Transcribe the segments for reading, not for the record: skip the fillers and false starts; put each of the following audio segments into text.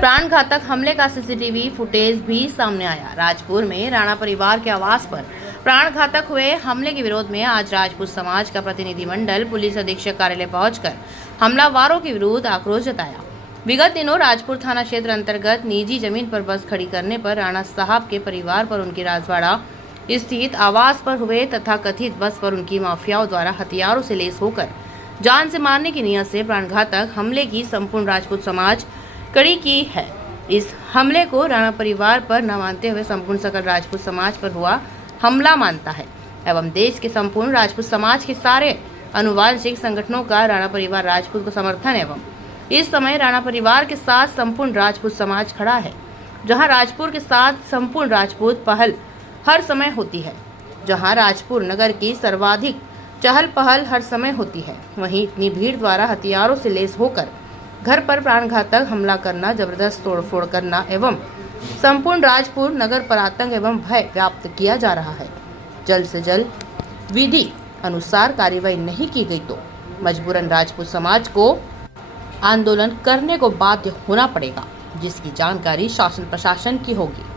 प्राण घातक हमले का सीसीटीवी फुटेज भी सामने आया। राजपुर में राणा परिवार के आवास पर प्राण घातक हुए हमले के विरोध में आज राजपूत समाज का प्रतिनिधिमंडल पुलिस अधीक्षक कार्यालय पहुंचकर हमलावरों के विरुद्ध आक्रोश जताया। विगत दिनों राजपुर थाना क्षेत्र अंतर्गत निजी जमीन पर बस खड़ी करने पर राणा साहब के परिवार पर उनकी राजवाड़ा स्थित आवास पर हुए तथा कथित बस पर उनकी माफियाओं द्वारा हथियारों से लैस होकर जान से मारने की नियत से प्राणघातक हमले की संपूर्ण राजपूत समाज कड़ी की है। इस हमले को राणा परिवार पर न मानते हुए संपूर्ण सकल राजपूत समाज पर हुआ हमला मानता है एवं देश के संपूर्ण राजपूत समाज के सारे अनुवांशिक संगठनों का राणा परिवार राजपूत को समर्थन एवं इस समय राणा परिवार के साथ संपूर्ण राजपूत समाज खड़ा है। जहां राजपुर के साथ संपूर्ण राजपूत पहल हर समय होती है, जहां राजपुर नगर की सर्वाधिक चहल पहल हर समय होती है, वहीं इतनी भीड़ द्वारा हथियारों से लैस होकर घर पर प्राणघातक हमला करना, जबरदस्त तोड़फोड़ करना एवं संपूर्ण राजपुर नगर पर आतंक एवं भय व्याप्त किया जा रहा है। जल्द से जल्द विधि अनुसार कार्रवाई नहीं की गई तो मजबूरन राजपूत समाज को आंदोलन करने को बाध्य होना पड़ेगा, जिसकी जानकारी शासन प्रशासन की होगी।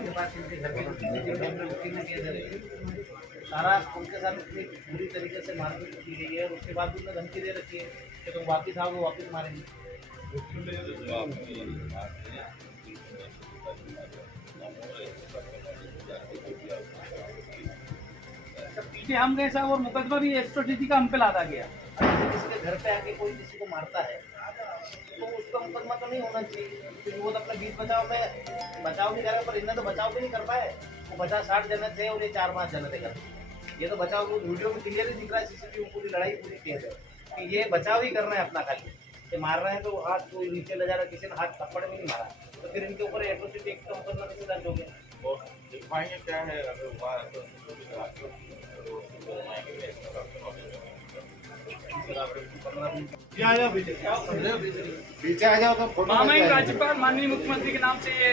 करने के बाद इनके घर के CCTV में बुकिंग किया जा रही है। सारा उनके साथ इतनी बुरी तरीके से मारपीट की गई है और उसके बाद उन्हें धमकी दे रखी है कि तुम वापिस आओगे वापिस मारेंगे। पीछे हम गए साहब और मुकदमा भी एसओटी का हम पे लादा गया। किसी के घर पे आके कोई किसी को मारता है तो उसका मुकदमा तो नहीं होना चाहिए, क्योंकि वो तो अपने बीच बचाव में बचाव भी करे, पर इन्हें तो बचाव भी नहीं कर पाए। वो 50-60 जने थे और ये 4-5 जने थे घर। ये तो बचाव को वीडियो में क्लियर ही दिख रहा है, CCTV पूरी लड़ाई पूरी क्लियर है कि ये बचाव ही करना है अपना, खाली ये मार रहे हैं तो हाथ कोई नीचे ले जा रहा है, किसी ने हाथ थप्पड़ भी नहीं मारा, तो फिर इनके ऊपर एट्रोसिटी एक्ट का मुकदमा कैसे दर्ज हो गया? दिखाएंगे क्या है, अगर हुआ है तो पीछे आ जाओ तो फोटो महामहिम राज्यपाल माननीय मुख्यमंत्री के नाम से ये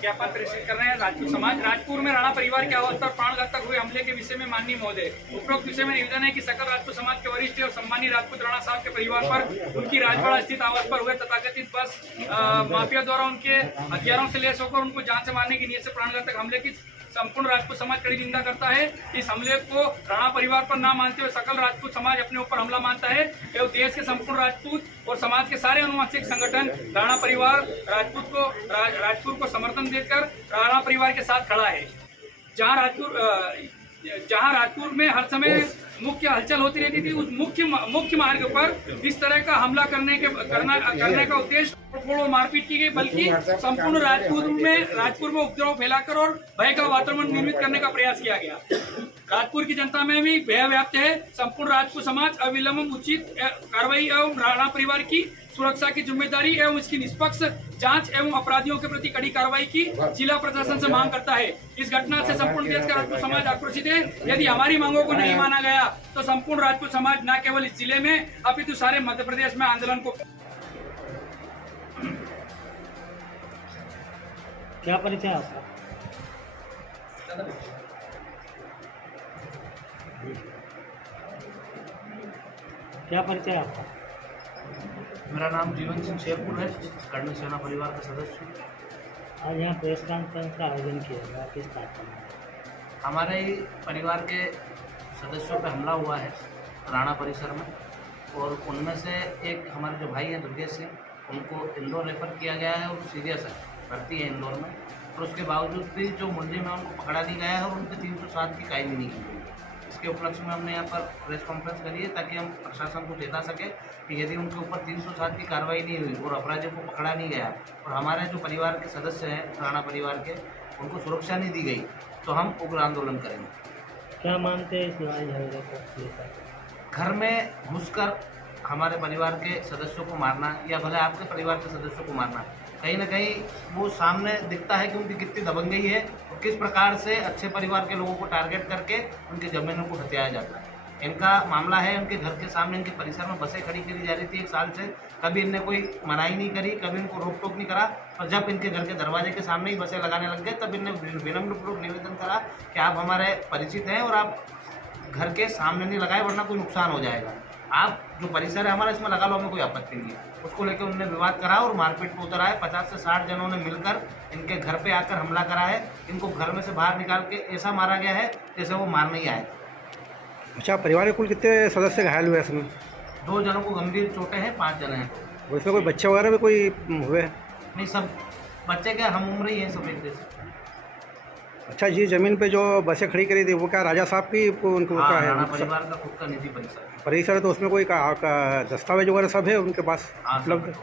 ज्ञापन प्रेषित कर रहे हैं। राजपूत समाज राजपुर में राणा परिवार के आवास पर प्राणघातक हुए हमले के विषय में माननीय महोदय, उपरोक्त विषय में निवेदन है कि सकल राजपूत समाज के वरिष्ठ और सम्मानीय राजपूत राणा साहब के परिवार पर उनकी राजवाड़ा स्थित आवास पर हुए तथाकथित बस माफिया द्वारा उनके हथियारों से लैस होकर उनको जान से मारने की नीयत से प्राणघातक हमले की संपूर्ण राजपूत समाज कड़ी निंदा करता है। इस हमले को राणा परिवार पर ना मानते हुए सकल राजपूत समाज अपने ऊपर हमला मानता है एवं देश के संपूर्ण राजपूत और समाज के सारे अनुवांशिक संगठन राणा परिवार राजपुर को समर्थन देकर राणा परिवार के साथ खड़ा है। जहां राजपुर में हर समय मुख्य हलचल होती रहती थी, उस मुख्य मार्ग पर इस तरह का हमला करने का उद्देश्य और मारपीट की गई, बल्कि संपूर्ण राजपुर में उपद्रव फैलाकर और भय का वातावरण निर्मित करने का प्रयास किया गया। राजपुर की जनता में भी भय व्याप्त है। संपूर्ण राजपूत समाज अविलंब उचित कार्रवाई एवं राणा परिवार की सुरक्षा की जिम्मेदारी एवं इसकी निष्पक्ष जांच एवं अपराधियों के प्रति कड़ी कार्रवाई की जिला प्रशासन से मांग करता है। इस घटना से संपूर्ण देश का राजपूत समाज आक्रोशित है। यदि हमारी मांगों को नहीं माना गया तो संपूर्ण राजपूत समाज न केवल इस जिले में अपितु सारे मध्य प्रदेश में आंदोलन को। क्या परिचय है आपका? क्या परिचय है आपका? मेरा नाम जीवन सिंह शेरपुर है, कर्णिक सेना परिवार का सदस्य हूँ। आज यहाँ प्रेस कॉन्फ्रेंस का आयोजन किया गया, किस बात का? हमारे ही परिवार के सदस्यों पर हमला हुआ है राणा परिसर में, और उनमें से एक हमारे जो भाई हैं दुर्गेश सिंह, उनको इंदौर रेफर किया गया है और सीरियस है, भर्ती है इंदौर में। और उसके बावजूद भी जो मुलजिम है उनको पकड़ा नहीं गया है और उनके 307 की कायमी नहीं की गई। इसके उपलक्ष्य में हमने यहाँ पर प्रेस कॉन्फ्रेंस करी है ताकि हम प्रशासन को चेता सके कि यदि उनके ऊपर 307 की कार्रवाई नहीं हुई और अपराधियों को पकड़ा नहीं गया और हमारे जो परिवार के सदस्य हैं राणा परिवार के, उनको सुरक्षा नहीं दी गई, तो हम उग्र आंदोलन करेंगे। क्या मानते हैं इस लड़ाई झगड़े को लेकर? घर में घुसकर हमारे परिवार के सदस्यों को मारना या भले आपके परिवार के सदस्यों को मारना, कहीं ना कहीं वो सामने दिखता है कि उनकी कितनी दबंगई है और किस प्रकार से अच्छे परिवार के लोगों को टारगेट करके उनकी जमीनों को हथियाया जाता है। इनका मामला है, उनके घर के सामने इनके परिसर में बसें खड़ी करी जा रही थी 1 साल से, कभी इनने कोई मनाही नहीं करी, कभी इनको रोक टोक नहीं करा, और जब इनके घर के दरवाजे के सामने ही बसें लगाने लग गए तब इनने विनम्रपूर्वक निवेदन करा कि आप हमारे परिचित हैं और आप घर के सामने नहीं लगाए वरना कोई नुकसान हो जाएगा। आप जो परिसर है हमारा इसमें लगा लो, हमें कोई आपत्ति नहीं है। उसको लेकर उन्होंने विवाद करा और मारपीट पर उतर आए। 50 से 60 जनों ने मिलकर इनके घर पे आकर हमला करा है। इनको घर में से बाहर निकाल के ऐसा मारा गया है जैसे वो मार नहीं आए। अच्छा, परिवार के कुल कितने सदस्य घायल हुए इसमें? 2 जनों को गंभीर चोटें हैं, 5 जने हैं। इसमें कोई बच्चे वगैरह भी कोई हुए? नहीं, सब बच्चे क्या हम उम्र ही हैं सब एक जैसे। अच्छा जी, ज़मीन पे जो बसें खड़ी करी थी वो क्या राजा साहब की उनको क्या है? राणा परिवार का खुद का निजी परिसर परिसर है, तो उसमें कोई दस्तावेज वगैरह सब है उनके पास उपलब्ध?